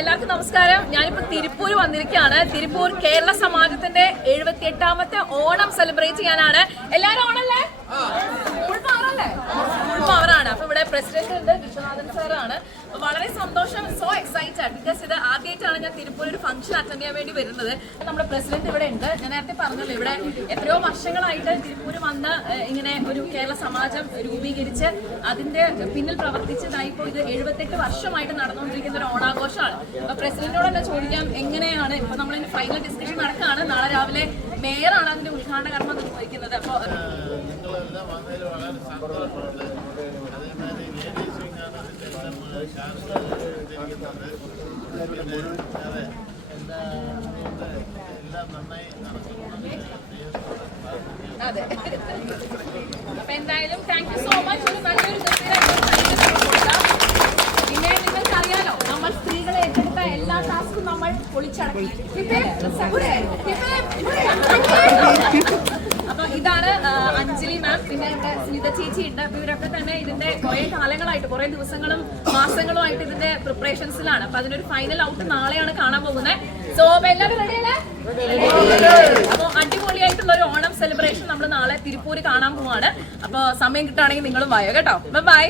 എല്ലാവർക്കും നമസ്കാരം. ഞാനിപ്പോ തിരുപ്പൂർ വന്നിരിക്കുകയാണ്. തിരുപ്പൂർ കേരള സമാജത്തിന്റെ 78ാമത്തെ ഓണം സെലിബ്രേറ്റ് ചെയ്യാനാണ്. എല്ലാവരും ഓണല്ലേ? ഫുൾ പവറാണ്. അപ്പൊ ഇവിടെ പ്രസിഡന്റ് ഉണ്ട്, വിശ്വനാഥൻ സാറാണ്. വളരെ സന്തോഷം, സോ എക്സൈറ്റഡ് ബിക്കോസ് ഇത് ആദ്യമായിട്ടാണ് ഞാൻ തിരുപ്പൂർ ഒരു ഫംഗ്ഷൻ അറ്റൻഡ് ചെയ്യാൻ വേണ്ടി വരുന്നത്. നമ്മുടെ പ്രസിഡന്റ് ഇവിടെ ഉണ്ട്. ഞാൻ നേരത്തെ പറഞ്ഞല്ലോ, ഇവിടെ എത്രയോ വർഷങ്ങളായിട്ട് തിരുപ്പൂർ വന്ന് ഇങ്ങനെ ഒരു കേരള സമാജം രൂപീകരിച്ച് അതിന്റെ പിന്നിൽ പ്രവർത്തിച്ചതായി ഇപ്പോൾ ഇത് 78 വർഷമായിട്ട് നടന്നുകൊണ്ടിരിക്കുന്ന ഒരു ഓണാഘോഷമാണ്. അപ്പൊ പ്രസിഡന്റിനോട് തന്നെ ചോദിക്കാം, എങ്ങനെയാണ് ഇപ്പൊ നമ്മളിന് ഫൈനൽ ഡിസ്കഷൻ നടക്കുകയാണ്. നാളെ രാവിലെ മേയറാണ് അതിന്റെ ഉദ്ഘാടന കർമ്മം നിർവഹിക്കുന്നത്. അപ്പൊ അതെ, അപ്പൊ എന്തായാലും താങ്ക് യു സോ മച്ച്. ഒരു നല്ലൊരു പിന്നെ നിങ്ങൾക്കറിയാലോ, നമ്മൾ സ്ത്രീകളെ ഏറ്റെടുത്ത എല്ലാ ടാസ്കും നമ്മൾ പൊളിച്ചടക്കി. അപ്പൊ ഇതാണ് അഞ്ജലി മാം, പിന്നെ ഇവിടെ സ്മിത ചേച്ചി ഉണ്ട്. അപ്പൊ ഇവരൊക്കെ തന്നെ ഇതിന്റെ കുറെ കാലങ്ങളായിട്ട്, കുറെ ദിവസങ്ങളും മാസങ്ങളും ആയിട്ട് ഇതിന്റെ പ്രിപ്പറേഷൻസിലാണ്. അപ്പൊ അതിനൊരു ഫൈനൽ ഔട്ട് നാളെയാണ് കാണാൻ പോകുന്നത്. സോ എല്ലാവരും റെഡിയല്ലേ? അപ്പൊ അടിപൊളിയായിട്ടുള്ള ഒരു ഓണം സെലിബ്രേഷൻ നമ്മൾ നാളെ തിരുപ്പൂര് കാണാൻ പോവാണ്. അപ്പൊ സമയം കിട്ടുകയാണെങ്കിൽ നിങ്ങളും വായോ കേട്ടോ. ബൈ.